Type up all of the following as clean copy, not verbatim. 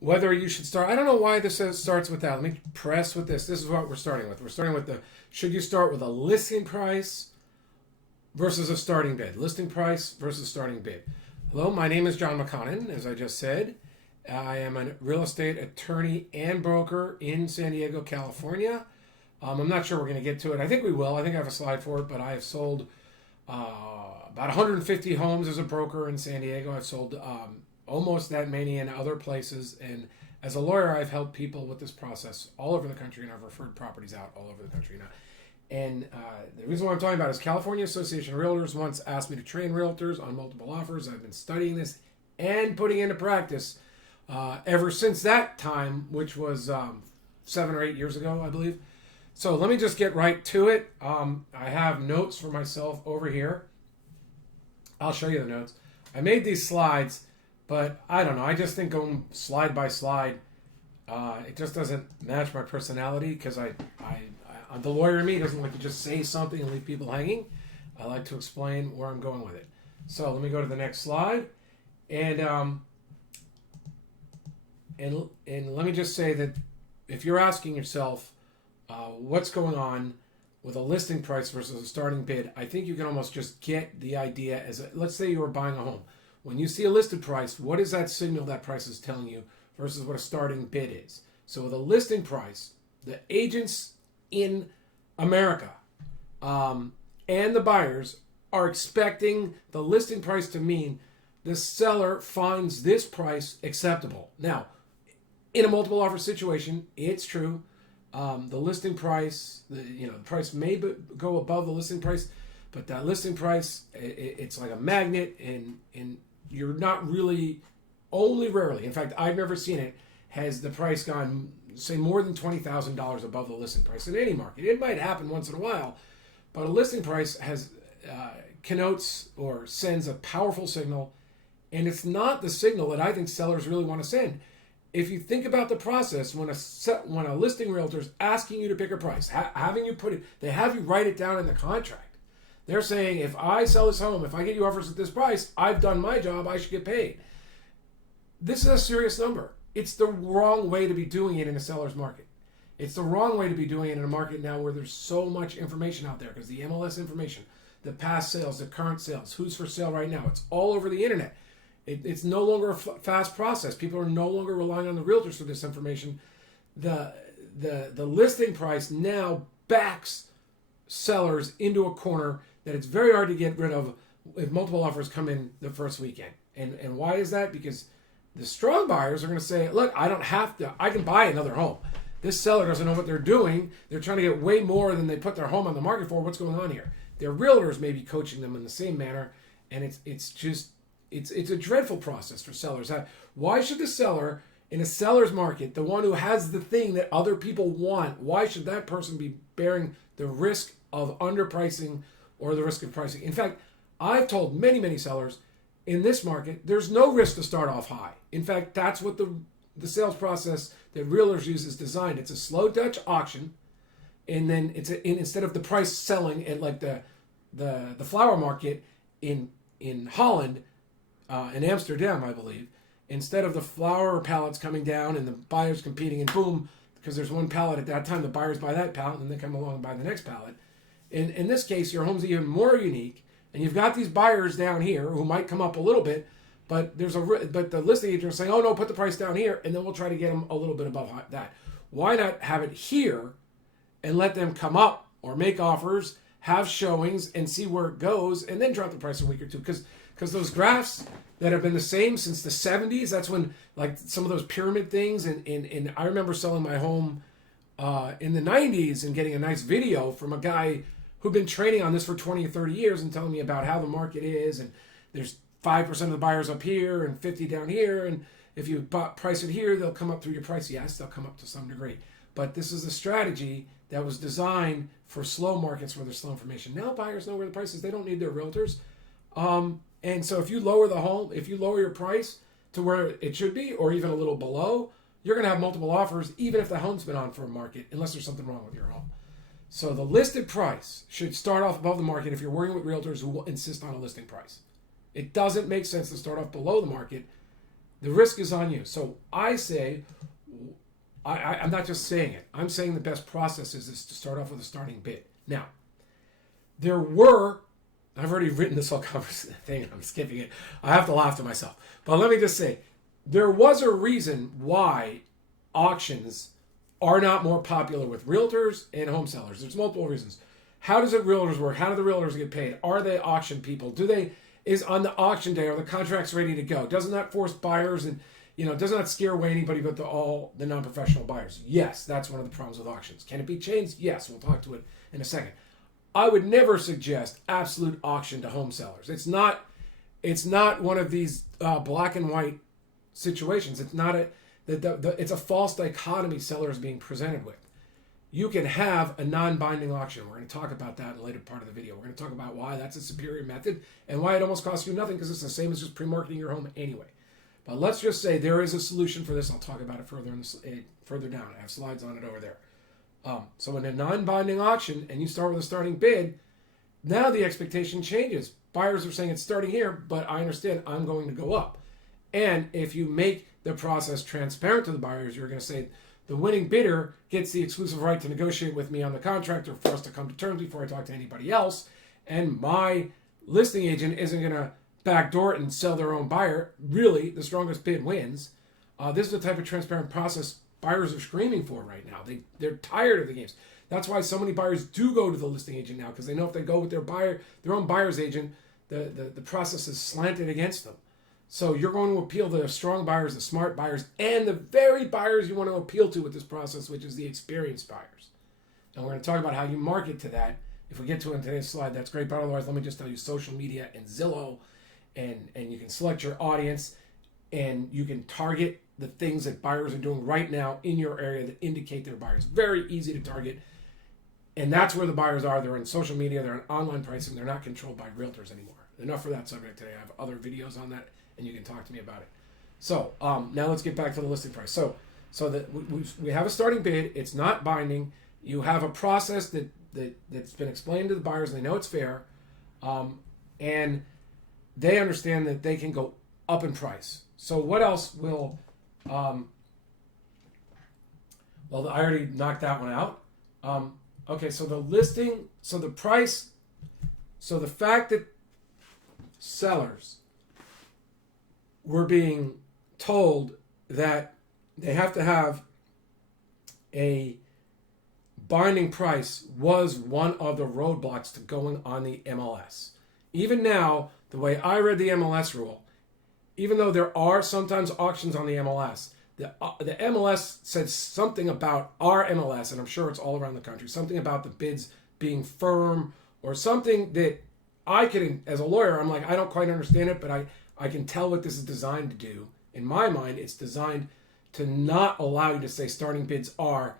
whether you should start. I don't know why this starts with that. Let me press with this. This is what we're starting with. We're starting with should you start with a listing price versus a starting bid? Listing price versus starting bid. Hello, my name is John McConnin, as I just said. I am a real estate attorney and broker in San Diego, California. I'm not sure we're going to get to it. I think we will. I think I have a slide for it, but I have sold about 150 homes as a broker in San Diego. I've sold almost that many in other places. And as a lawyer, I've helped people with this process all over the country, and I've referred properties out all over the country now. And the reason why I'm talking about is California Association of Realtors once asked me to train realtors on multiple offers. I've been studying this and putting into practice ever since that time, which was 7 or 8 years ago, I believe. So let me just get right to it. I have notes for myself over here. I'll show you the notes. I made these slides, but I don't know. I just think going slide by slide, it just doesn't match my personality because the lawyer in me doesn't like to just say something and leave people hanging. I like to explain where I'm going with it. So let me go to the next slide. And let me just say that if you're asking yourself what's going on with a listing price versus a starting bid, I think you can almost just get the idea let's say you were buying a home. When you see a listed price, what is that signal that price is telling you versus what a starting bid is? So with a listing price, the agents in America and the buyers are expecting the listing price to mean the seller finds this price acceptable. Now, in a multiple offer situation, it's true. The listing price, the price may go above the listing price, but that listing price, it's like a magnet, and you're not really, only rarely, in fact, I've never seen it, has the price gone, say, more than $20,000 above the listing price in any market. It might happen once in a while, but a listing price connotes or sends a powerful signal, and it's not the signal that I think sellers really want to send. If you think about the process, when a listing realtor is asking you to pick a price, having you they have you write it down in the contract. They're saying, if I sell this home, if I get you offers at this price, I've done my job, I should get paid. This is a serious number. It's the wrong way to be doing it in a seller's market. It's the wrong way to be doing it in a market now where there's so much information out there, because the MLS information, the past sales, the current sales, who's for sale right now, it's all over the internet. It's no longer a fast process. People are no longer relying on the realtors for this information. The listing price now backs sellers into a corner that it's very hard to get rid of if multiple offers come in the first weekend. And why is that? Because the strong buyers are going to say, look, I don't have to. I can buy another home. This seller doesn't know what they're doing. They're trying to get way more than they put their home on the market for. What's going on here? Their realtors may be coaching them in the same manner, and it's a dreadful process for sellers. Why should the seller in a seller's market, the one who has the thing that other people want, why should that person be bearing the risk of underpricing or the risk of pricing? In fact, I've told many, many sellers in this market, there's no risk to start off high. In fact, that's what the sales process that realtors use is designed. It's a slow Dutch auction, and then instead of the price selling at like the flower market in Holland, in Amsterdam, I believe, instead of the flower pallets coming down and the buyers competing, and boom, because there's one pallet at that time, the buyers buy that pallet and they come along and buy the next pallet. In this case, your home's even more unique, and you've got these buyers down here who might come up a little bit, but the listing agent is saying, oh no, put the price down here, and then we'll try to get them a little bit above that. Why not have it here and let them come up or make offers, have showings, and see where it goes, and then drop the price a week or two? Because those graphs that have been the same since the 70s, that's when, like, some of those pyramid things, and I remember selling my home in the 90s and getting a nice video from a guy who'd been training on this for 20 or 30 years and telling me about how the market is, and there's 5% of the buyers up here and 50 down here, and if you price it here, they'll come up through your price. Yes, they'll come up to some degree. But this is a strategy that was designed for slow markets where there's slow information. Now buyers know where the price is. They don't need their realtors. And so if you lower your price to where it should be, or even a little below, you're going to have multiple offers, even if the home's been on for a market, unless there's something wrong with your home. So the listed price should start off above the market if you're working with realtors who will insist on a listing price. It doesn't make sense to start off below the market The risk is on you. So I say, I'm not just saying it. I'm saying the best process is to start off with a starting bid. Now, I've already written this whole conversation thing. I'm skipping it. I have to laugh to myself. But let me just say, there was a reason why auctions are not more popular with realtors and home sellers. There's multiple reasons. How does it realtors work? How do the realtors get paid? Are they auction people? Is on the auction day, are the contracts ready to go? Doesn't that force buyers and, doesn't that scare away anybody but all the non-professional buyers? Yes, that's one of the problems with auctions. Can it be changed? Yes, we'll talk to it in a second. I would never suggest absolute auction to home sellers. It's not one of these black and white situations. It's not it's a false dichotomy seller is being presented with. You can have a non-binding auction. We're going to talk about that in the later part of the video. We're going to talk about why that's a superior method and why it almost costs you nothing, because it's the same as just pre-marketing your home anyway. But let's just say there is a solution for this. I'll talk about it further down. I have slides on it over there. So in a non-binding auction, and you start with a starting bid, now the expectation changes. Buyers are saying it's starting here, but I understand I'm going to go up. And if you make the process transparent to the buyers, you're going to say the winning bidder gets the exclusive right to negotiate with me on the contract or for us to come to terms before I talk to anybody else. And my listing agent isn't going to backdoor it and sell their own buyer. Really, the strongest bid wins. This is the type of transparent process buyers are screaming for right now. They're tired of the games. That's why so many buyers do go to the listing agent now, because they know if they go with their own buyer's agent, the process is slanted against them. So you're going to appeal the strong buyers, the smart buyers, and the very buyers you want to appeal to with this process, which is the experienced buyers. And we're going to talk about how you market to that. If we get to it in today's slide, that's great. But otherwise, let me just tell you social media and Zillow, and you can select your audience, and you can target the things that buyers are doing right now in your area that indicate they're buyers. Very easy to target. And that's where the buyers are. They're in social media. They're in online pricing. They're not controlled by realtors anymore. Enough for that subject today. I have other videos on that, and you can talk to me about it. So now let's get back to the listing price. So that we have a starting bid. It's not binding. You have a process that's been explained to the buyers. They know it's fair, and they understand that they can go up in price. So what else will? Well, I already knocked that one out. Okay, so the listing, so the price, so the fact that sellers were being told that they have to have a binding price was one of the roadblocks to going on the MLS. Even now, the way I read the MLS rule, even though there are sometimes auctions on the MLS, the MLS said something about our MLS, and I'm sure it's all around the country, something about the bids being firm or something that I can, as a lawyer, I'm like, I don't quite understand it, but I can tell what this is designed to do. In my mind, it's designed to not allow you to say starting bids are,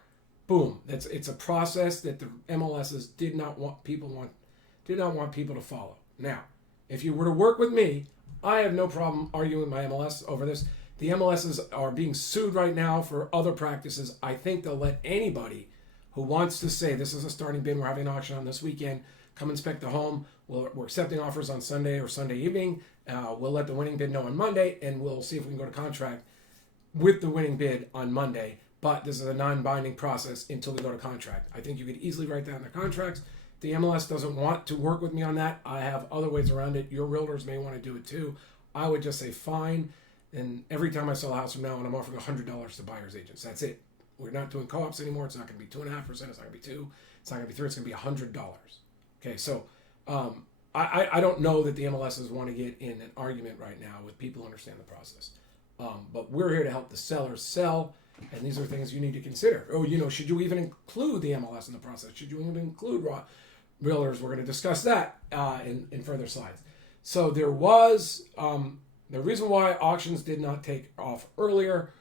boom. It's a process that the MLSs did not want people to follow. Now, if you were to work with me, I have no problem arguing with my MLS over this. The MLSs are being sued right now for other practices. I think they'll let anybody who wants to say this is a starting bid, we're having an auction on this weekend, come inspect the home. We're accepting offers on Sunday or Sunday evening. We'll let the winning bid know on Monday, and we'll see if we can go to contract with the winning bid on Monday. But this is a non-binding process until we go to contract. I think you could easily write that in the contracts. If the MLS doesn't want to work with me on that, I have other ways around it. Your realtors may want to do it too. I would just say fine. And every time I sell a house from now on, I'm offering $100 to buyer's agents. That's it. We're not doing co-ops anymore. It's not going to be 2.5%. It's not going to be 2. It's not going to be 3. It's going to be $100. Okay, so I don't know that the MLSs want to get in an argument right now with people who understand the process. But we're here to help the sellers sell, and these are things you need to consider. Oh, should you even include the MLS in the process? Should you even include realtors? We're going to discuss that in further slides. So there was... the reason why auctions did not take off earlier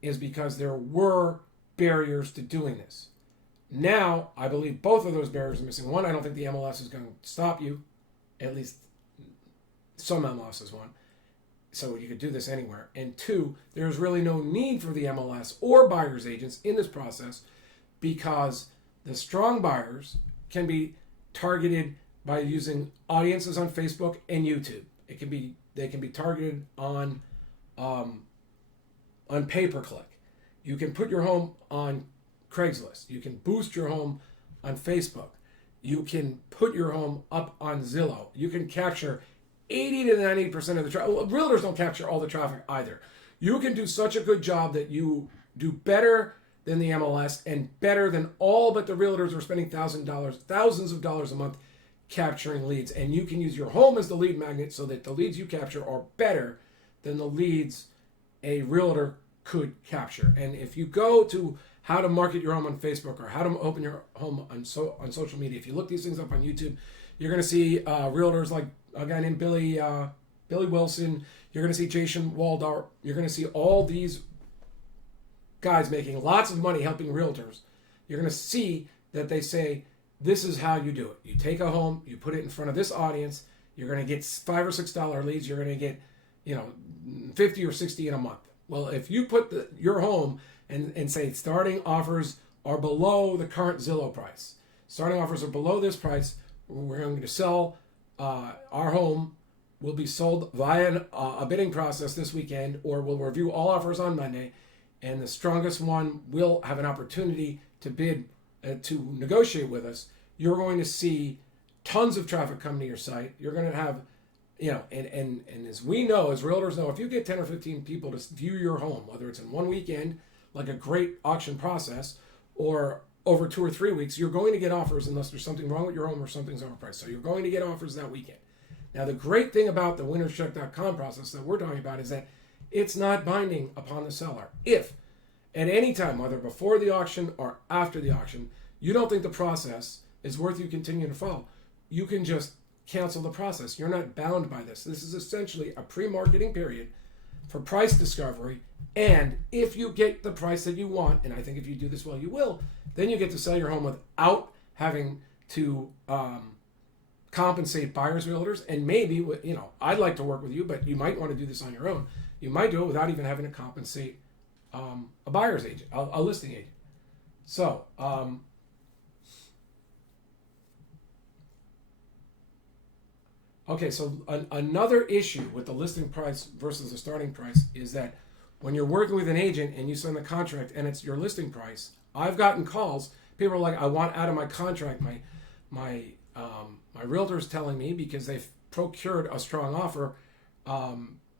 is because there were barriers to doing this. Now, I believe both of those barriers are missing. One, I don't think the MLS is going to stop you. At least some MLSs won't. So you could do this anywhere. And two, there's really no need for the MLS or buyer's agents in this process, because the strong buyers can be targeted by using audiences on Facebook and YouTube. They can be targeted on on pay-per-click. You can put your home on Craigslist. You can boost your home on Facebook. You can put your home up on Zillow. You can capture 80 to 90% of the traffic. Well, realtors don't capture all the traffic either. You can do such a good job that you do better than the MLS and better than all but the realtors who are spending thousands of dollars a month capturing leads. And you can use your home as the lead magnet so that the leads you capture are better than the leads a realtor could capture. And if you go to how to market your home on Facebook or how to open your home on social media, if you look these things up on YouTube, you're going to see realtors like a guy named Billy Wilson. You're going to see Jason Waldar. You're going to see all these guys making lots of money helping realtors. You're going to see that they say, this is how you do it. You take a home, you put it in front of this audience. You're going to get $5 or $6 leads. You're going to get, 50 or 60 in a month. Well, if you put your home and say starting offers are below the current Zillow price, starting offers are below this price, we're going to sell our home will be sold via a bidding process this weekend, or we'll review all offers on Monday, and the strongest one will have an opportunity to bid, to negotiate with us. You're going to see tons of traffic come to your site. You're going to have, and as we know, as realtors know, if you get 10 or 15 people to view your home, whether it's in one weekend, like a great auction process, or over 2 or 3 weeks, you're going to get offers unless there's something wrong with your home or something's overpriced. So you're going to get offers that weekend. Now, the great thing about the winnerscheck.com process that we're talking about is that it's not binding upon the seller. If at any time, whether before the auction or after the auction, you don't think the process is worth you continuing to follow, you can just cancel the process. You're not bound by this. This is essentially a pre-marketing period for price discovery. And if you get the price that you want, and I think if you do this well, you will, then you get to sell your home without having to compensate buyers, realtors, and maybe, I'd like to work with you, but you might want to do this on your own. You might do it without even having to compensate a buyer's agent, a listing agent. So, okay, so another issue with the listing price versus the starting price is that when you're working with an agent and you sign the contract and it's your listing price, I've gotten calls. People are like, I want out of my contract. My realtor's telling me, because they've procured a strong offer,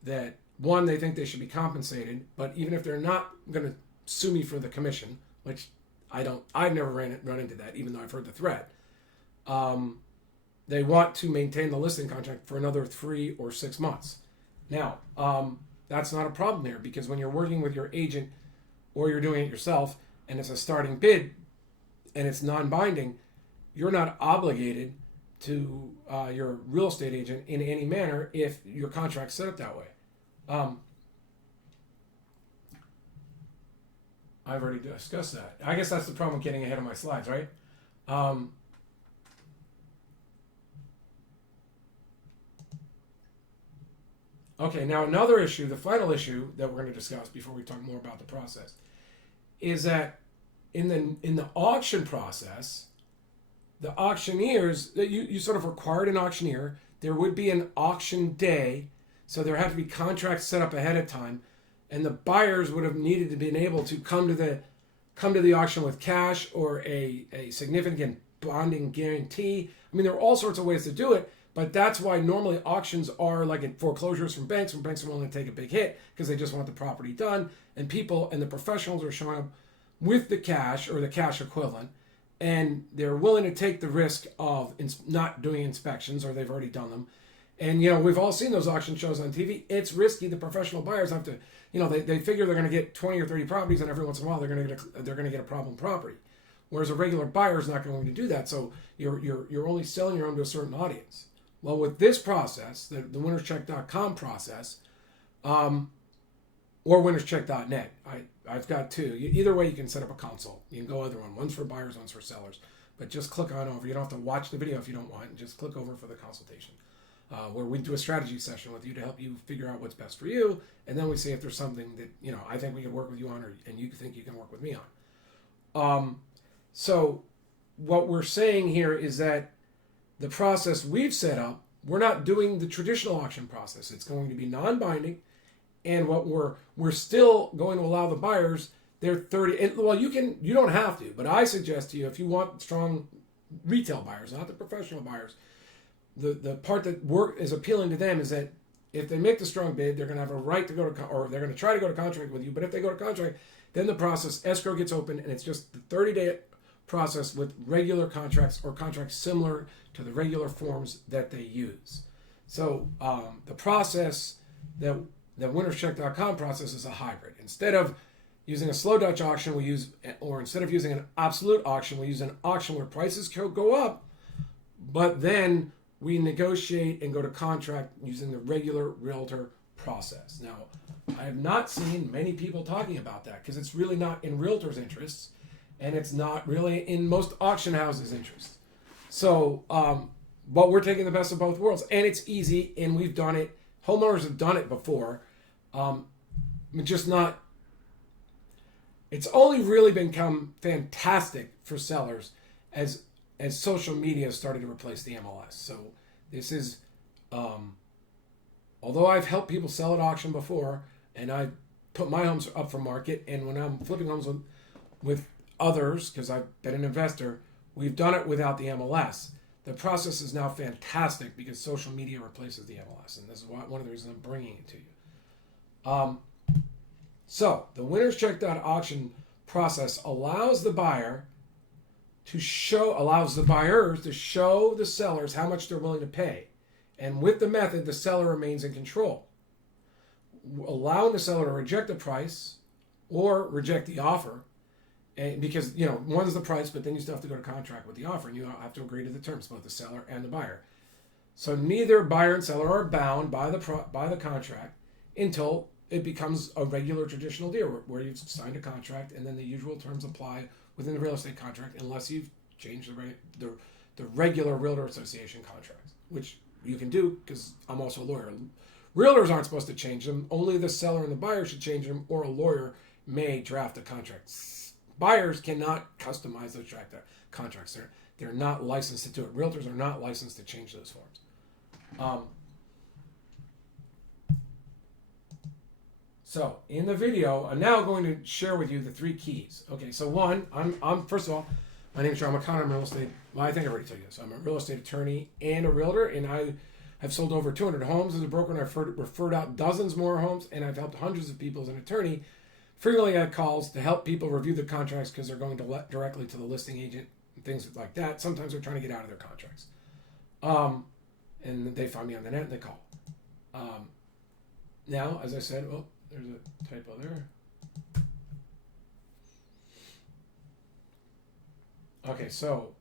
that one, they think they should be compensated, but even if they're not going to sue me for the commission, which I've never run into that, even though I've heard the threat. They want to maintain the listing contract for another 3 or 6 months. Now, that's not a problem here, because when you're working with your agent or you're doing it yourself and it's a starting bid and it's non-binding, you're not obligated to your real estate agent in any manner if your contract's set up that way. I've already discussed that. I guess that's the problem with getting ahead of my slides, right? Okay, now another issue, the final issue that we're going to discuss before we talk more about the process, is that in the auction process, the auctioneers, you sort of required an auctioneer. There would be an auction day, so there had to be contracts set up ahead of time, and the buyers would have needed to be able to come to the auction with cash or a significant bonding guarantee. I mean, there are all sorts of ways to do it. But that's why normally auctions are like in foreclosures from banks, when banks are willing to take a big hit because they just want the property done. And people and the professionals are showing up with the cash or the cash equivalent, and they're willing to take the risk of not doing inspections, or they've already done them. And, we've all seen those auction shows on TV. It's risky. The professional buyers have to, they figure they're going to get 20 or 30 properties, and every once in a while they're going to get a problem property. Whereas a regular buyer is not going to do that. So you're only selling your home to a certain audience. Well, with this process, the winnerscheck.com process, or winnerscheck.net, I've got two. Either way, you can set up a console. You can go either one. One's for buyers, one's for sellers. But just click on over. You don't have to watch the video if you don't want. Just click over for the consultation, where we do a strategy session with you to help you figure out what's best for you. And then we see if there's something that, I think we can work with you on, and you think you can work with me on. So what we're saying here is that the process we've set up, we're not doing the traditional auction process. It's going to be non-binding, And what we're still going to allow the buyers their 30. And, well, you don't have to, but I suggest to you, if you want strong retail buyers, not the professional buyers, the part that is appealing to them is that if they make the strong bid, they're going to have a right to go to, or they're going to try to go to contract with you. But if they go to contract, then the process, escrow gets open, and it's just the 30-day process with regular contracts or contracts similar to the regular forms that they use. So the process that winnerscheck.com process is a hybrid. Instead of using a slow Dutch auction, instead of using an absolute auction, we use an auction where prices go up, but then we negotiate and go to contract using the regular realtor process. Now, I have not seen many people talking about that because it's really not in realtors' interests, and it's not really in most auction houses' interests. So, but we're taking the best of both worlds, and it's easy, and we've done it. Homeowners have done it before. Just not. It's only really become fantastic for sellers as social media started to replace the MLS. So this is, although I've helped people sell at auction before, and I've put my homes up for market, and when I'm flipping homes with others, because I've been an investor, we've done it without the MLS. The process is now fantastic because social media replaces the MLS, and this is one of the reasons I'm bringing it to you. So the winnerscheck.auction process allows the buyers to show the sellers how much they're willing to pay, and with the method, the seller remains in control, allowing the seller to reject the price or reject the offer. And because, one's the price, but then you still have to go to contract with the offer, and you have to agree to the terms, both the seller and the buyer. So neither buyer and seller are bound by the contract until it becomes a regular traditional deal where you've signed a contract, and then the usual terms apply within the real estate contract, unless you've changed the regular realtor association contracts, which you can do because I'm also a lawyer. Realtors aren't supposed to change them; only the seller and the buyer should change them, or a lawyer may draft a contract. Buyers cannot customize those contracts. They're not licensed to do it. Realtors are not licensed to change those forms. So in the video, I'm now going to share with you the 3 keys. Okay, so one, I'm first of all, my name is McConnin. I'm a real estate. Well, I think I already told you this. I'm a real estate attorney and a realtor, and I have sold over 200 homes as a broker, and I've referred out dozens more homes, and I've helped hundreds of people as an attorney. Frequently, I have calls to help people review the contracts because they're going directly to the listing agent and things like that. Sometimes they're trying to get out of their contracts. And they find me on the net and they call. Now, as I said, there's a typo there. Okay, so,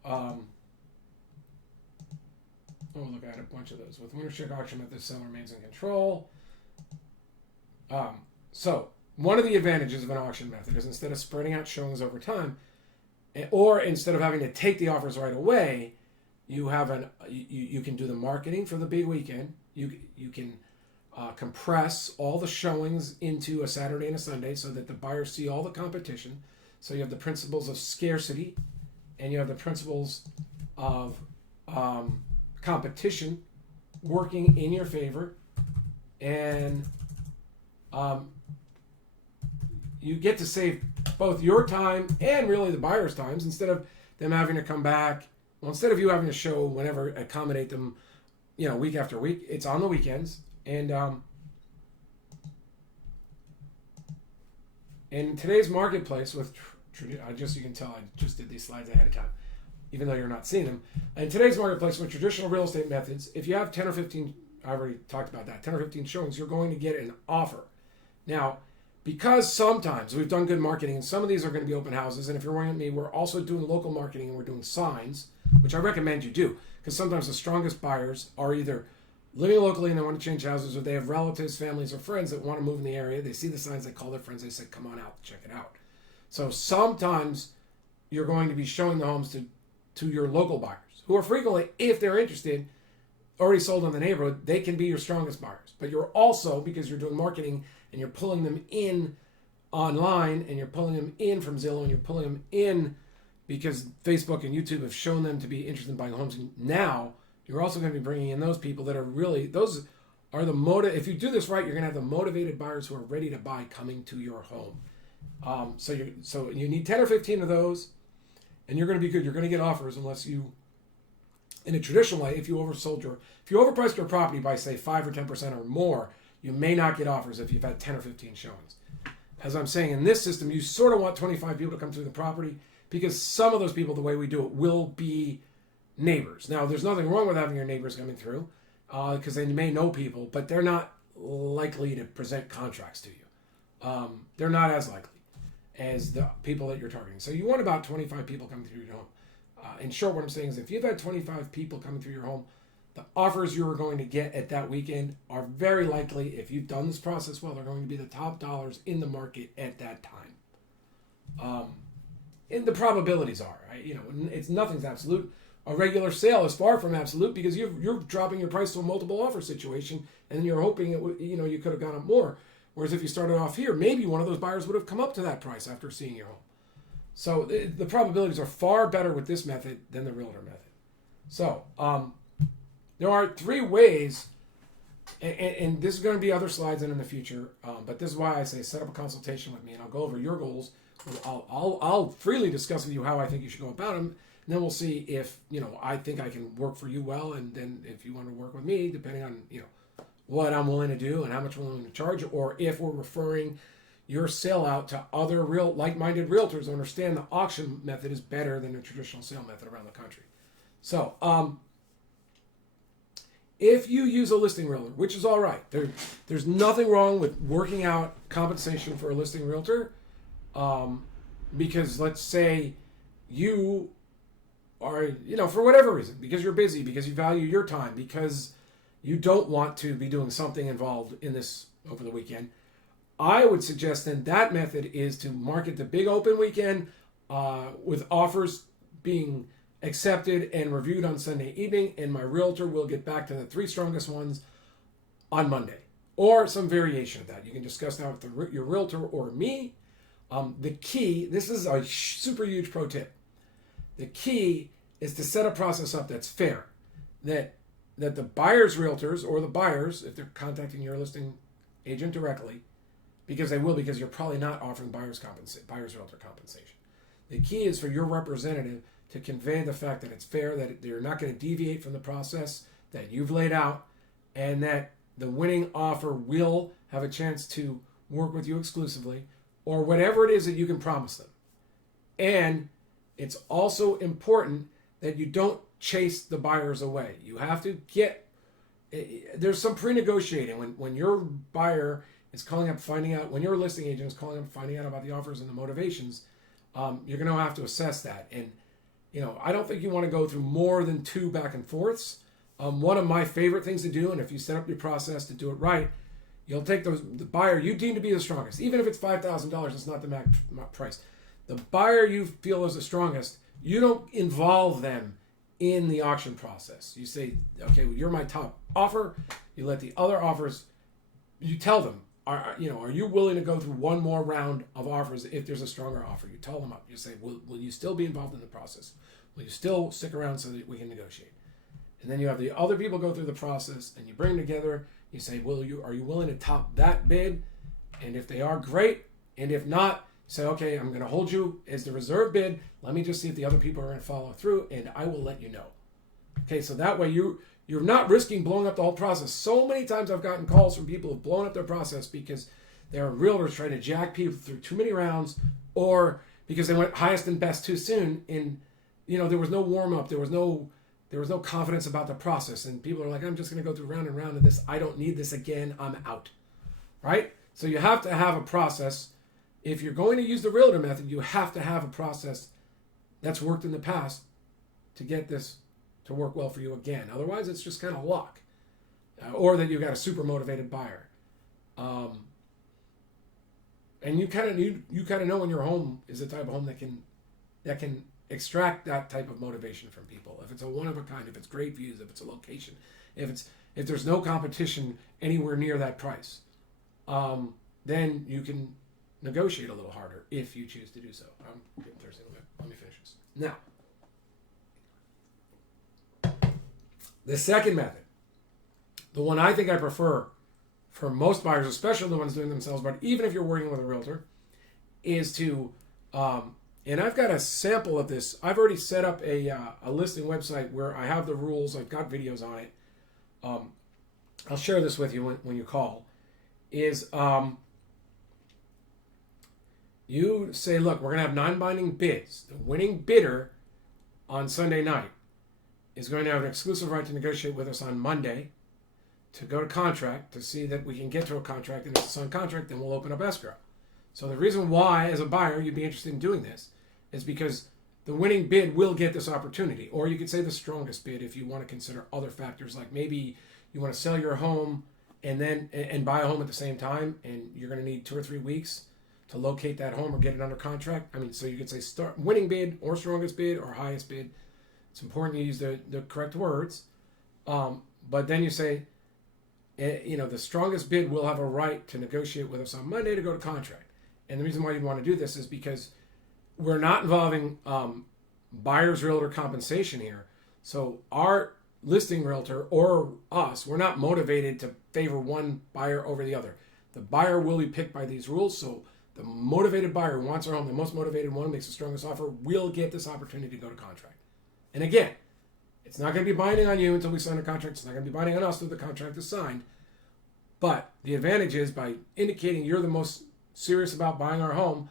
look, I had a bunch of those. With winnerscheck auction method, the seller remains in control. So, one of the advantages of an auction method is instead of spreading out showings over time, or instead of having to take the offers right away, you can do the marketing for the big weekend. You can compress all the showings into a Saturday and a Sunday so that the buyers see all the competition. So you have the principles of scarcity, and you have the principles of competition working in your favor, and you get to save both your time and really the buyer's times instead of them having to come back. Well, instead of you having to show whenever, accommodate them, week after week, it's on the weekends. And in today's marketplace with, you can tell I just did these slides ahead of time, even though you're not seeing them. In today's marketplace with traditional real estate methods, if you have 10 or 15, I already talked about that, 10 or 15 showings, you're going to get an offer. Now, because sometimes we've done good marketing, and some of these are going to be open houses, and if you're working with me, we're also doing local marketing, and we're doing signs, which I recommend you do, because sometimes the strongest buyers are either living locally and they want to change houses, or they have relatives, families, or friends that want to move in the area. They see the signs, they call their friends, they say, come on out, check it out. So sometimes you're going to be showing the homes to your local buyers, who are frequently, if they're interested, already sold in the neighborhood. They can be your strongest buyers. But you're also, because you're doing marketing and you're pulling them in online, and you're pulling them in from Zillow, and you're pulling them in because Facebook and YouTube have shown them to be interested in buying homes. And now you're also going to be bringing in those people that are really, those are if you do this right, you're going to have the motivated buyers who are ready to buy coming to your home. So you need 10 or 15 of those, and you're going to be good. You're going to get offers unless you, in a traditional way, if you overpriced your property by say 5 or 10% or more, you may not get offers if you've had 10 or 15 showings. As I'm saying, in this system, you sort of want 25 people to come through the property because some of those people, the way we do it, will be neighbors. Now, there's nothing wrong with having your neighbors coming through because they may know people, but they're not likely to present contracts to you. They're not as likely as the people that you're targeting. So you want about 25 people coming through your home. In short, what I'm saying is if you've had 25 people coming through your home, the offers you are going to get at that weekend are very likely, if you've done this process well, they're going to be the top dollars in the market at that time. And the probabilities are, right? Nothing's absolute. A regular sale is far from absolute because you're dropping your price to a multiple offer situation, and you're hoping you could have gone up more. Whereas if you started off here, maybe one of those buyers would have come up to that price after seeing your home. So the probabilities are far better with this method than the realtor method. So there are 3 ways, and this is going to be other slides in the future, but this is why I say set up a consultation with me, and I'll go over your goals. I'll freely discuss with you how I think you should go about them, and then we'll see if I think I can work for you well, and then if you want to work with me, depending on what I'm willing to do and how much I'm willing to charge, or if we're referring your sale out to other like-minded realtors who understand the auction method is better than the traditional sale method around the country. So, if you use a listing realtor, which is all right, there's nothing wrong with working out compensation for a listing realtor, because let's say you are, for whatever reason, because you're busy, because you value your time, because you don't want to be doing something involved in this over the weekend, I would suggest then that method is to market the big open weekend with offers being accepted and reviewed on Sunday evening, and my realtor will get back to the 3 strongest ones on Monday, or some variation of that. You can discuss that with your realtor or me. The key, this is a super huge pro tip. The key is to set a process up that's fair, that the buyer's realtors or the buyers, if they're contacting your listing agent directly, because you're probably not offering buyer's realtor compensation. The key is for your representative to convey the fact that it's fair, that they're not going to deviate from the process that you've laid out, and that the winning offer will have a chance to work with you exclusively, or whatever it is that you can promise them. And it's also important that you don't chase the buyers away. You have to there's some pre-negotiating. When your buyer is calling up, when your listing agent is calling up, finding out about the offers and the motivations, you're going to have to assess that. And I don't think you want to go through more than 2 back and forths. One of my favorite things to do, and if you set up your process to do it right, you'll take the buyer you deem to be the strongest. Even if it's $5,000, it's not the max price. The buyer you feel is the strongest, you don't involve them in the auction process. You say, okay, well, you're my top offer. You let the other offers, you tell them, are you willing to go through one more round of offers if there's a stronger offer? You tell them up. You say, will you still be involved in the process? Will you still stick around so that we can negotiate? And then you have the other people go through the process, and you bring them together. You say, are you willing to top that bid? And if they are, great. And if not, say, okay, I'm going to hold you as the reserve bid. Let me just see if the other people are going to follow through, and I will let you know. Okay, so that way you're not risking blowing up the whole process. So many times I've gotten calls from people who've blown up their process because there are realtors trying to jack people through too many rounds, or because they went highest and best too soon, and there was no warm up, there was no confidence about the process, and people are like, I'm just going to go through round and round of this. I don't need this again. I'm out. Right? So you have to have a process. If you're going to use the realtor method, you have to have a process that's worked in the past to get this to work well for you again. Otherwise, it's just kind of luck, or that you've got a super motivated buyer. And you kind of know when your home is the type of home that can extract that type of motivation from people. If it's a one of a kind, if it's great views, if it's a location, if there's no competition anywhere near that price, then you can negotiate a little harder if you choose to do so. I'm getting thirsty. Let me finish this. Now, the second method The one I think I prefer for most buyers, especially the ones doing themselves, but even if you're working with a realtor, is to, and I've got a sample of this. I've already set up a listing website where I have the rules. I've got videos on it. I'll share this with you when you call. Is you say, look, we're going to have non-binding bids. The winning bidder on Sunday night is going to have an exclusive right to negotiate with us on Monday to go to contract to see that we can get to a contract, and if it's on contract, then we'll open up escrow. So the reason why, as a buyer, you'd be interested in doing this is because the winning bid will get this opportunity. Or you could say the strongest bid if you want to consider other factors, like maybe you want to sell your home and buy a home at the same time, and you're going to need 2 or 3 weeks to locate that home or get it under contract. I mean, so you could say winning bid or strongest bid or highest bid. It's important you use the correct words. But then you say, the strongest bid will have a right to negotiate with us on Monday to go to contract. And the reason why you'd want to do this is because we're not involving buyer's realtor compensation here. So our listing realtor or us, we're not motivated to favor one buyer over the other. The buyer will be picked by these rules. So the motivated buyer who wants our home, the most motivated one, makes the strongest offer, will get this opportunity to go to contract. And again, it's not going to be binding on you until we sign a contract. It's not going to be binding on us until the contract is signed. But the advantage is by indicating you're the most serious about buying our home,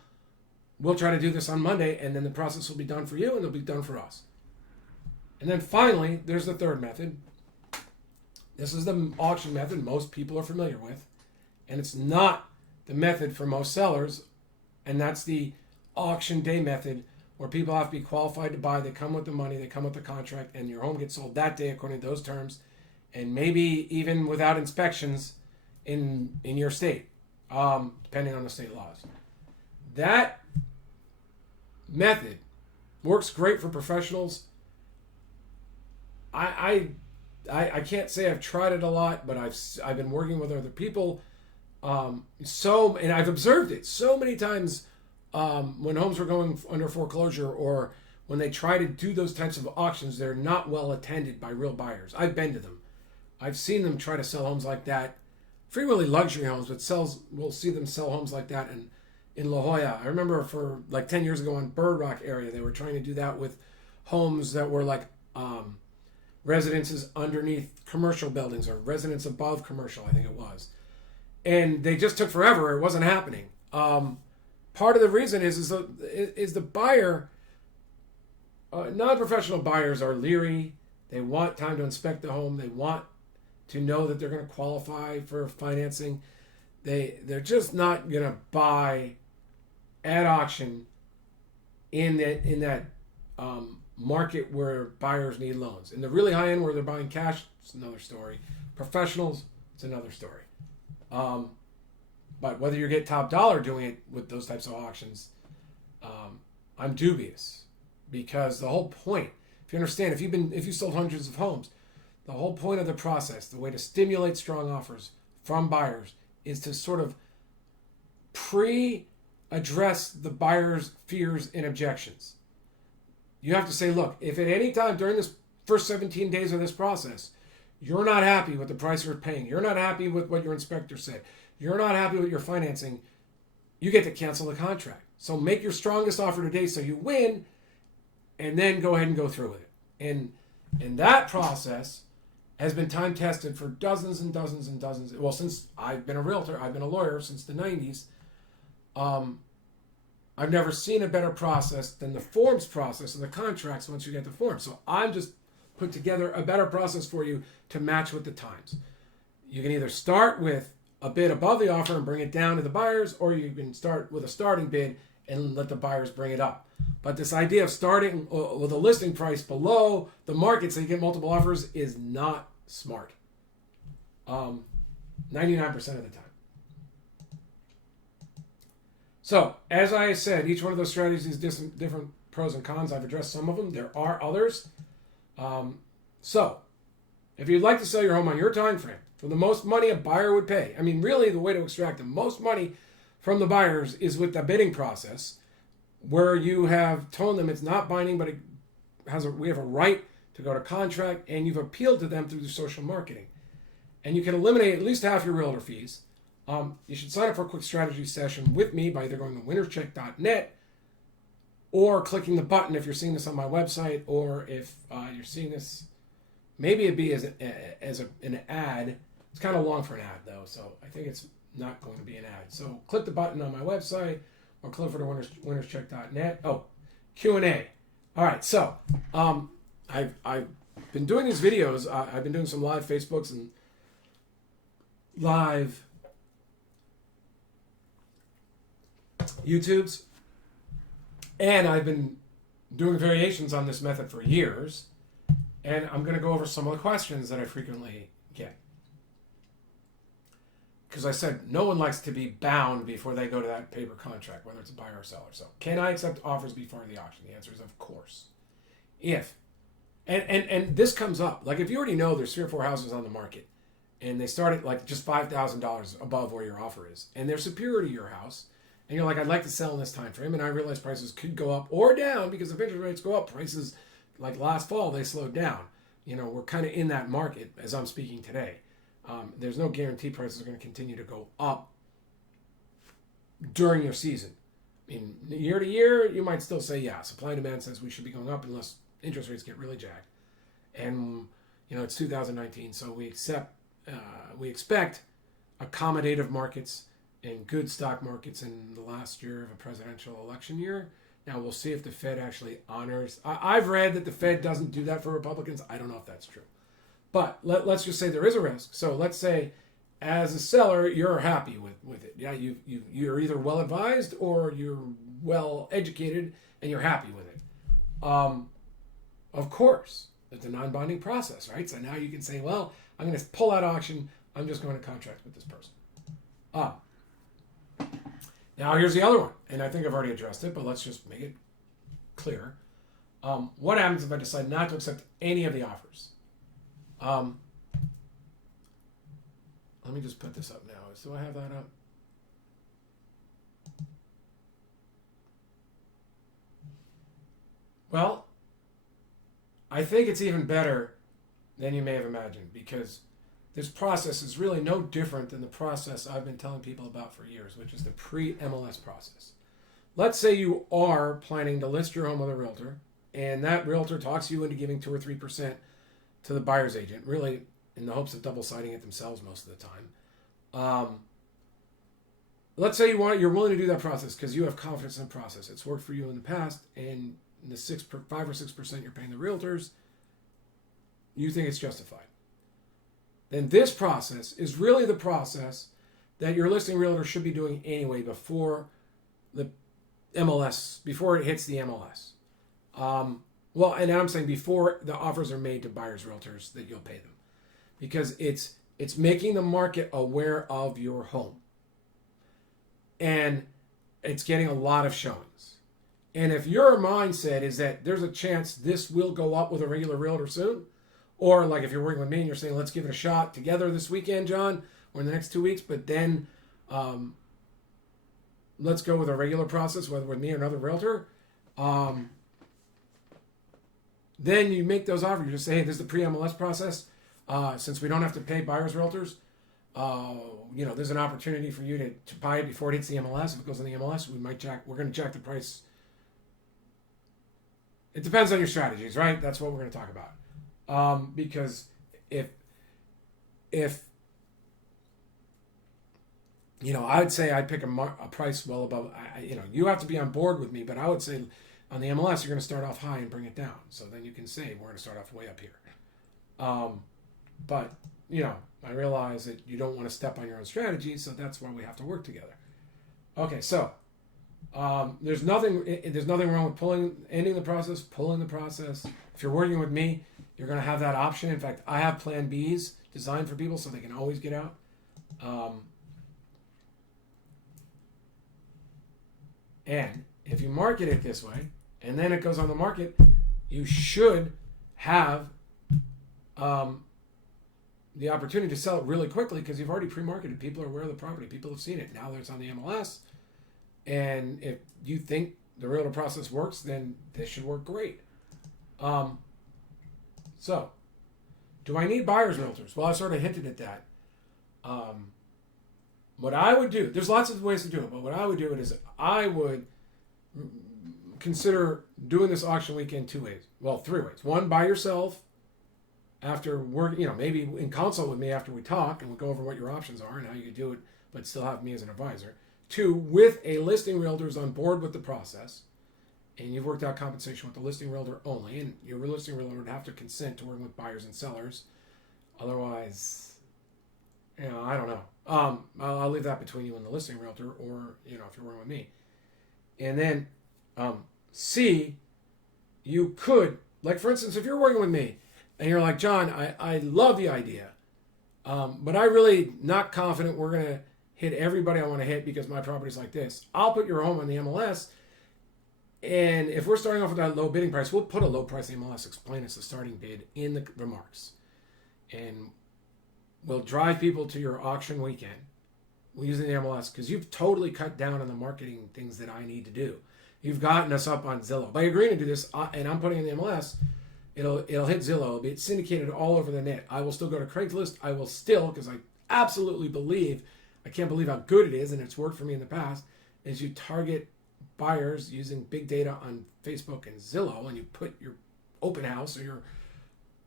we'll try to do this on Monday, and then the process will be done for you and it'll be done for us. And then finally, there's the third method. This is the auction method most people are familiar with, and it's not the method for most sellers, and that's the auction day method, where people have to be qualified to buy. They come with the money, they come with the contract, and your home gets sold that day according to those terms, and maybe even without inspections in your state, depending on the state laws. That method works great for professionals. I can't say I've tried it a lot, but I've been working with other people. And I've observed it so many times when homes were going under foreclosure, or when they try to do those types of auctions, they're not well attended by real buyers. I've been to them. I've seen them try to sell homes like that, frequently luxury homes, but we'll see them sell homes like that in La Jolla. I remember for like 10 years ago in Bird Rock area, they were trying to do that with homes that were like residences underneath commercial buildings, or residence above commercial, I think it was. And they just took forever. It wasn't happening. Part of the reason is the buyer, non-professional buyers are leery. They want time to inspect the home. They want to know that they're going to qualify for financing. They're just not going to buy at auction in that market where buyers need loans. In the really high end where they're buying cash, it's another story. Professionals, it's another story. But whether you get top dollar doing it with those types of auctions, I'm dubious, because the whole point, if you understand, if you sold hundreds of homes, the whole point of the process, the way to stimulate strong offers from buyers, is to sort of address the buyer's fears and objections. You have to say, look, if at any time during this first 17 days of this process, you're not happy with the price you're paying, you're not happy with what your inspector said, you're not happy with your financing, you get to cancel the contract. So make your strongest offer today so you win, and then go ahead and go through with it. And that process has been time tested for dozens and dozens and dozens. Well, since I've been a realtor, I've been a lawyer since the 90s. I've never seen a better process than the forms process and the contracts once you get the forms. So I'm just put together a better process for you to match with the times. You can either start with a bid above the offer and bring it down to the buyers, or you can start with a starting bid and let the buyers bring it up. But this idea of starting with a listing price below the market so you get multiple offers is not smart. 99% of the time. So, as I said, each one of those strategies is different pros and cons. I've addressed some of them. There are others. So, if you'd like to sell your home on your time frame for the most money a buyer would pay, I mean, really the way to extract the most money from the buyers is with the bidding process, where you have told them it's not binding, but we have a right to go to contract, and you've appealed to them through the social marketing. and you can eliminate at least half your realtor fees. You should sign up for a quick strategy session with me by either going to winnerscheck.net or clicking the button if you're seeing this on my website, or if you're seeing this, maybe it'd be as an ad. It's kind of long for an ad though, so I think it's not going to be an ad. So click the button on my website or click for the winnerscheck.net. Oh, Q&A. All right, so I've been doing these videos. I've been doing some live Facebooks and live YouTubes, and I've been doing variations on this method for years, and I'm going to go over some of the questions that I frequently get. Because I said no one likes to be bound before they go to that paper contract, whether it's a buyer or seller. So, can I accept offers before the auction? The answer is of course. If, and this comes up, like if you already know there's 3 or 4 houses on the market, and they start at like just $5,000 above where your offer is, and they're superior to your house, and you're like, I'd like to sell in this time frame, and I realize prices could go up or down, because if interest rates go up, prices like last fall, they slowed down. You know, we're kind of in that market as I'm speaking today. There's no guarantee prices are going to continue to go up during your season. I mean, year to year, you might still say, yeah, supply and demand says we should be going up unless interest rates get really jacked. And, you know, it's 2019, so we expect accommodative markets and good stock markets in the last year of a presidential election year. Now, we'll see if the Fed actually honors. I've read that the Fed doesn't do that for Republicans. I don't know if that's true. But let's just say there is a risk. So let's say, as a seller, you're happy with it. Yeah, you're either well advised or you're well educated and you're happy with it. Of course, it's a non-binding process, right? So now you can say, well, I'm going to pull out auction. I'm just going to contract with this person. Now here's the other one, and I think I've already addressed it, but let's just make it clear. What happens if I decide not to accept any of the offers? Let me just put this up now. Do I have that up? Well, I think it's even better than you may have imagined, because this process is really no different than the process I've been telling people about for years, which is the pre-MLS process. Let's say you are planning to list your home with a realtor, and that realtor talks you into giving 2 or 3% to the buyer's agent, really in the hopes of double-siding it themselves most of the time. Let's say you're willing to do that process because you have confidence in the process. It's worked for you in the past, and the 5 or 6% you're paying the realtors, you think it's justified. Then this process is really the process that your listing realtor should be doing anyway before the MLS, before it hits the MLS. Well, and I'm saying before the offers are made to buyers realtors that you'll pay them, because it's making the market aware of your home, and it's getting a lot of showings. And if your mindset is that there's a chance this will go up with a regular realtor soon, or like if you're working with me and you're saying, let's give it a shot together this weekend, John, or in the next 2 weeks, but then let's go with a regular process, whether with me or another realtor, then you make those offers. You just say, hey, this is the pre-MLS process. Since we don't have to pay buyers realtors, there's an opportunity for you to buy it before it hits the MLS. If it goes on the MLS, we're going to jack the price. It depends on your strategies, right? That's what we're going to talk about. Because if I'd say I'd pick a price well above, you have to be on board with me, but I would say on the MLS, you're going to start off high and bring it down. So then you can say, we're going to start off way up here. But I realize that you don't want to step on your own strategy, so that's why we have to work together. Okay, so there's nothing wrong with ending the process, pulling the process. If you're working with me, you're going to have that option. In fact, I have plan Bs designed for people so they can always get out. And if you market it this way, and then it goes on the market, you should have the opportunity to sell it really quickly because you've already pre-marketed. People are aware of the property. People have seen it. Now that it's on the MLS. And if you think the realtor process works, then this should work great. So, do I need buyers realtors? Well, I sort of hinted at that. What I would do, there's lots of ways to do it, but what I would do it is I would consider doing this auction weekend 2 ways. Well, 3 ways. 1, by yourself after work, maybe in consult with me after we talk and we'll go over what your options are and how you could do it, but still have me as an advisor. 2, with a listing realtor who's on board with the process and you've worked out compensation with the listing realtor only, and your listing realtor would have to consent to working with buyers and sellers. Otherwise, I don't know. I'll leave that between you and the listing realtor, or if you're working with me. And then C, you could, like for instance, if you're working with me and you're like, John, I love the idea, but I really not confident we're going to hit everybody I want to hit because my property's like this. I'll put your home on the MLS, and if we're starting off with that low bidding price, we'll put a low price MLS, explain it's the starting bid in the remarks, and we'll drive people to your auction weekend using the MLS, because you've totally cut down on the marketing things that I need to do. You've gotten us up on Zillow. By agreeing to do this, and I'm putting in the MLS, it'll hit Zillow. It'll be syndicated all over the net. I will still go to Craigslist. I will still, because I absolutely believe, I can't believe how good it is, and it's worked for me in the past, is you target buyers using big data on Facebook and Zillow, and you put your open house or your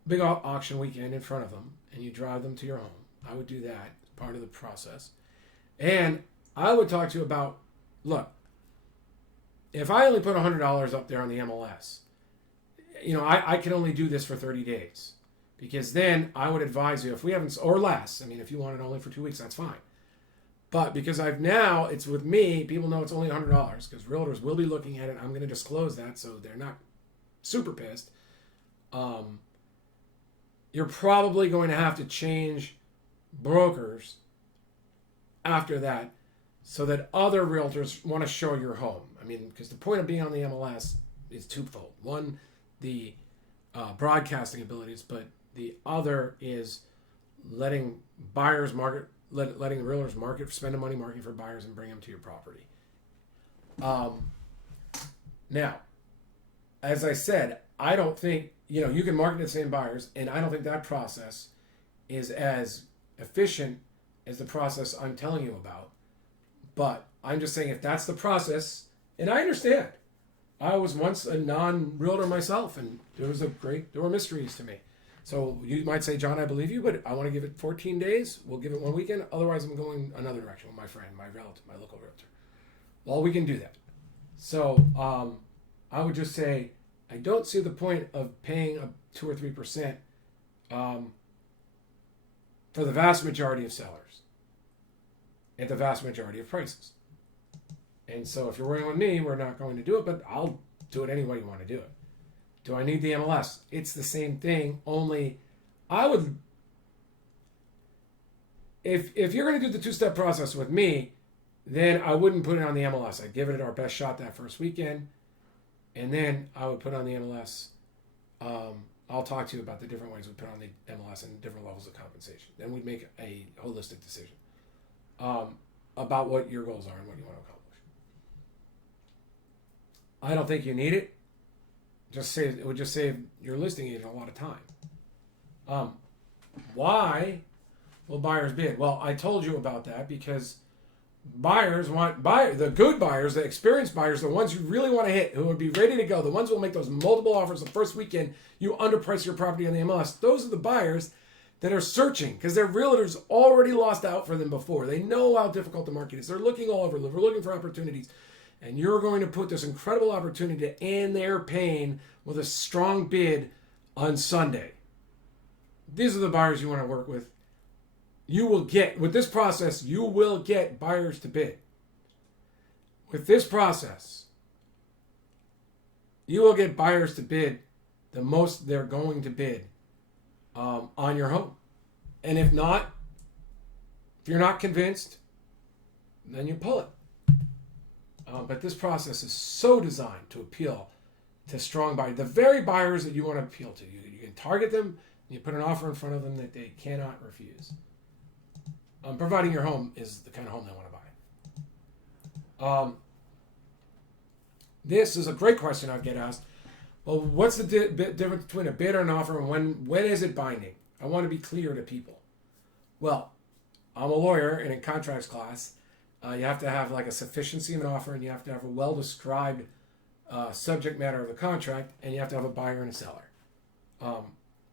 big auction weekend in front of them, and you drive them to your home. I would do that as part of the process. And I would talk to you about, look, if I only put $100 up there on the MLS, I can only do this for 30 days. Because then I would advise you, if we haven't, or less, if you want it only for 2 weeks, that's fine. But because it's with me, people know it's only $100, because realtors will be looking at it. I'm going to disclose that so they're not super pissed. You're probably going to have to change brokers after that so that other realtors want to show your home. Because the point of being on the MLS is twofold. One, the broadcasting abilities, but the other is letting buyers market, letting realtors market, spend the money marketing for buyers and bring them to your property. Now, as I said, I don't think, you can market to the same buyers, and I don't think that process is as efficient as the process I'm telling you about. But I'm just saying, if that's the process, and I understand. I was once a non-realtor myself, and there were mysteries to me. So you might say, John, I believe you, but I want to give it 14 days. We'll give it 1 weekend. Otherwise, I'm going another direction with my friend, my relative, my local realtor. Well, we can do that. So I would just say, I don't see the point of paying a 2 or 3% for the vast majority of sellers at the vast majority of prices. And so if you're working with me, we're not going to do it, but I'll do it any way you want to do it. Do I need the MLS? It's the same thing, only I would, if you're going to do the 2-step process with me, then I wouldn't put it on the MLS. I'd give it our best shot that first weekend, and then I would put on the MLS. I'll talk to you about the different ways we put on the MLS and different levels of compensation. Then we'd make a holistic decision about what your goals are and what you want to accomplish. I don't think you need it. It would just save your listing agent a lot of time. Why will buyers bid? Well, I told you about that because buyers want the good buyers, the experienced buyers, the ones you really want to hit, who would be ready to go, the ones who will make those multiple offers the first weekend you underprice your property on the MLS. Those are the buyers that are searching because their realtors already lost out for them before. They know how difficult the market is. They're looking all over. They're looking for opportunities. And you're going to put this incredible opportunity to end their pain with a strong bid on Sunday. These are the buyers you want to work with. You will get, with this process, you will get buyers to bid. With this process, you will get buyers to bid the most they're going to bid on your home. And if not, if you're not convinced, then you pull it. But this process is so designed to appeal to strong buyers, the very buyers that you want to appeal to. You can target them, and you put an offer in front of them that they cannot refuse. Providing your home is the kind of home they want to buy. This is a great question I get asked. Well, what's the difference between a bid or an offer, and when is it binding? I want to be clear to people. Well, I'm a lawyer, and in contracts class, you have to have like a sufficiency of an offer, and you have to have a well-described subject matter of the contract, and you have to have a buyer and a seller.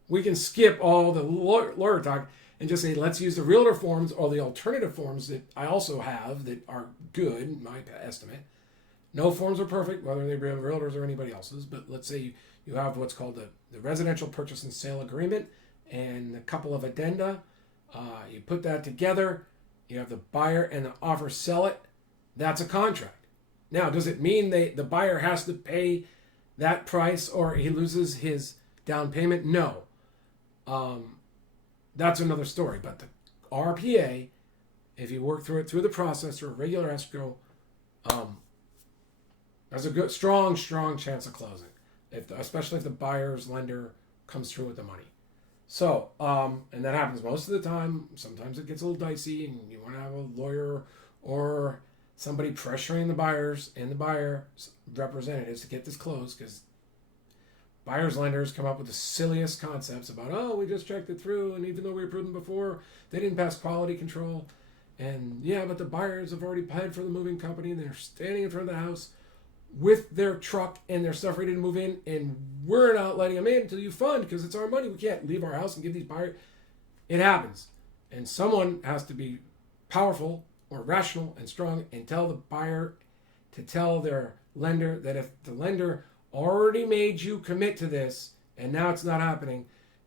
We can skip all the lawyer talk and just say, let's use the realtor forms or the alternative forms that I also have that are good, in my estimate. No forms are perfect, whether they be realtors or anybody else's, but let's say you have what's called the residential purchase and sale agreement and a couple of addenda. You put that together, you have the buyer and the offer sell it. That's a contract. Now, does it mean the buyer has to pay that price or he loses his down payment? No. That's another story. But the RPA, if you work through the process or a regular escrow, there's a good, strong chance of closing, especially if the buyer's lender comes through with the money. So, and that happens most of the time. Sometimes it gets a little dicey, and you want to have a lawyer or somebody pressuring the buyers and the buyer's representatives to get this closed, because buyers' lenders come up with the silliest concepts about, oh, we just checked it through, and even though we approved them before, they didn't pass quality control. And yeah, but the buyers have already paid for the moving company, and they're standing in front of the house with their truck and their stuff ready to move in, and we're not letting them in until you fund, because it's our money. We can't leave our house and give these buyers. It happens. And someone has to be powerful or rational and strong and tell the buyer to tell their lender that if the lender already made you commit to this and now it's not happening,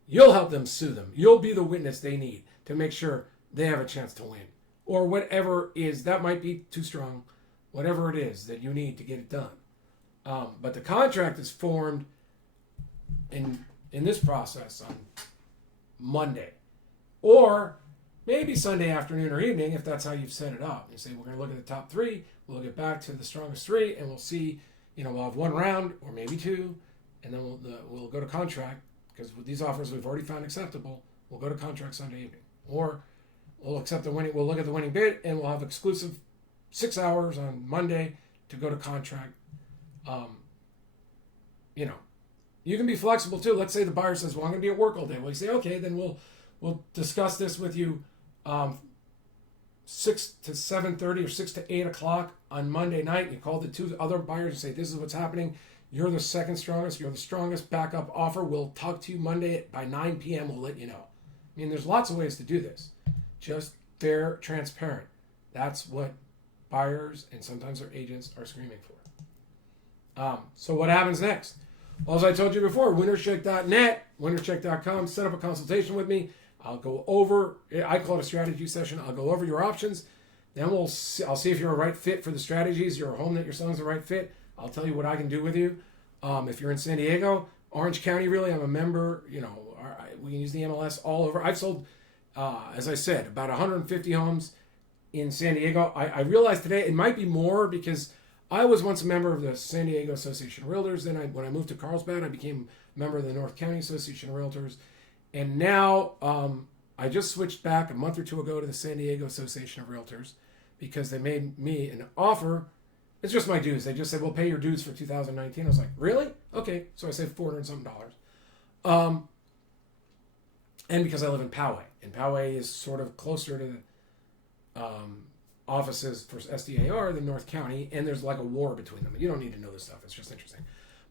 you'll help them sue them. You'll be the witness they need to make sure they have a chance to win. Or whatever is, that might be too strong, whatever it is that you need to get it done. But the contract is formed in this process on Monday. Or maybe Sunday afternoon or evening, if that's how you've set it up. You say, we're going to look at the top three, we'll get back to the strongest three, and we'll see, we'll have one round or maybe two, and then we'll go to contract, because with these offers we've already found acceptable, we'll go to contract Sunday evening. Or we'll we'll look at the winning bid, and we'll have exclusive 6 hours on Monday to go to contract. You can be flexible too. Let's say the buyer says, well, I'm going to be at work all day. Well, you say, okay, then we'll discuss this with you 6 to 7:30 or 6 to 8 o'clock on Monday night. You call the two other buyers and say, this is what's happening. You're the second strongest. You're the strongest backup offer. We'll talk to you Monday by 9 p.m. We'll let you know. I mean, there's lots of ways to do this. Just fair, transparent. That's what buyers and sometimes their agents are screaming for. So what happens next? Well, as I told you before, winnerscheck.net, winnerscheck.com, set up a consultation with me. I'll go over, I call it a strategy session. I'll go over your options. Then I'll see if you're a right fit for the strategies. You're a home that you're selling is the right fit. I'll tell you what I can do with you. If you're in San Diego, Orange County, really, I'm a member. We can use the MLS all over. I've sold, as I said, about 150 homes in San Diego. I realized today it might be more, because I was once a member of the San Diego Association of Realtors. Then when I moved to Carlsbad, I became a member of the North County Association of Realtors. And now I just switched back a month or two ago to the San Diego Association of Realtors, because they made me an offer. It's just my dues. They just said, we'll pay your dues for 2019. I was like, really? Okay. So I saved $400 and something. And because I live in Poway. And Poway is sort of closer to the offices for SDAR than North County. And there's like a war between them. You don't need to know this stuff. It's just interesting.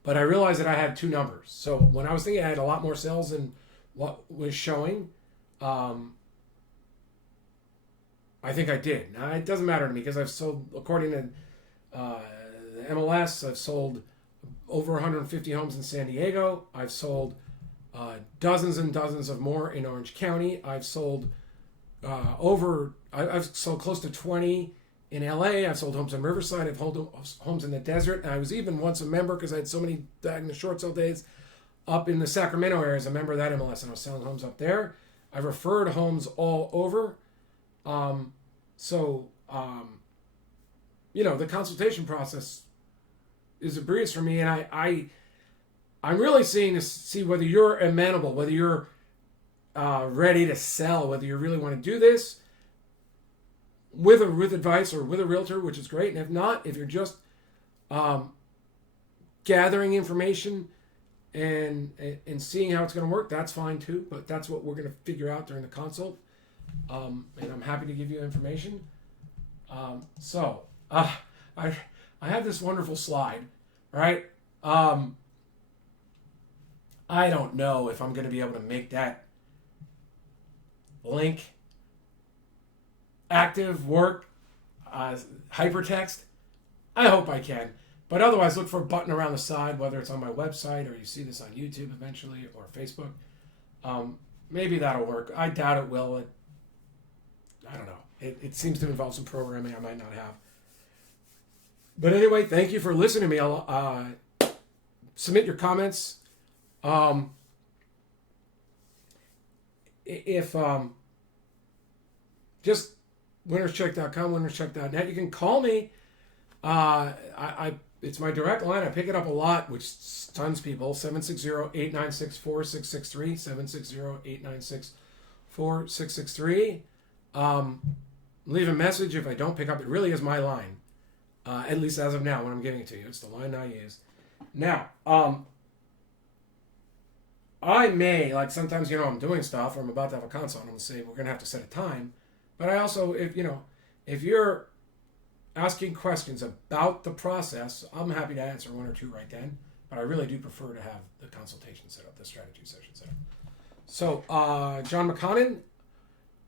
But I realized that I had two numbers. So when I was thinking I had a lot more sales than what was showing, I think I did. Now, it doesn't matter to me, because I've sold, according to the MLS, I've sold over 150 homes in San Diego. I've sold dozens and dozens of more in Orange County. I've sold I've sold close to 20 in LA. I've sold homes in Riverside. I've sold homes in the desert. And I was even once a member, because I had so many in the short sale days, up in the Sacramento area as a member of that MLS, and I was selling homes up there. I've referred homes all over. The consultation process is a breeze for me, and I'm really seeing to see whether you're amenable, whether you're ready to sell, whether you really want to do this with advice or with a realtor, which is great. And if not, if you're just gathering information and seeing how it's going to work, that's fine too. But that's what we're going to figure out during the consult. and I'm happy to give you information. I have this wonderful slide, right? I don't know if I'm going to be able to make that link active, work, hypertext. I hope I can. But otherwise, look for a button around the side, whether it's on my website or you see this on YouTube eventually or Facebook. Maybe that'll work. I doubt it will. I don't know. It seems to involve some programming I might not have. But anyway, thank you for listening to me. I'll submit your comments. If just winnerscheck.com, winnerscheck.net. You can call me. It's my direct line. I pick it up a lot, which stuns people. 760-896-4663. 760-896-4663. Leave a message if I don't pick up. It really is my line. At least as of now, when I'm giving it to you. It's the line I use. Now, I may, like sometimes, I'm doing stuff or I'm about to have a consult and I'm going to say, we're going to have to set a time. But I also, if you're asking questions about the process, I'm happy to answer one or two right then. But I really do prefer to have the consultation set up, the strategy session set up. So, John McConnin,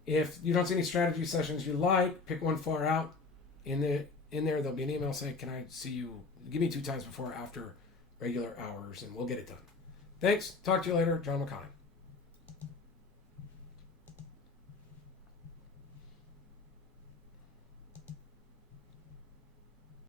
if you don't see any strategy sessions you like, pick one far out. In there, there'll be an email saying, can I see you? Give me 2 times before or after regular hours, and we'll get it done. Thanks. Talk to you later. John McConnin.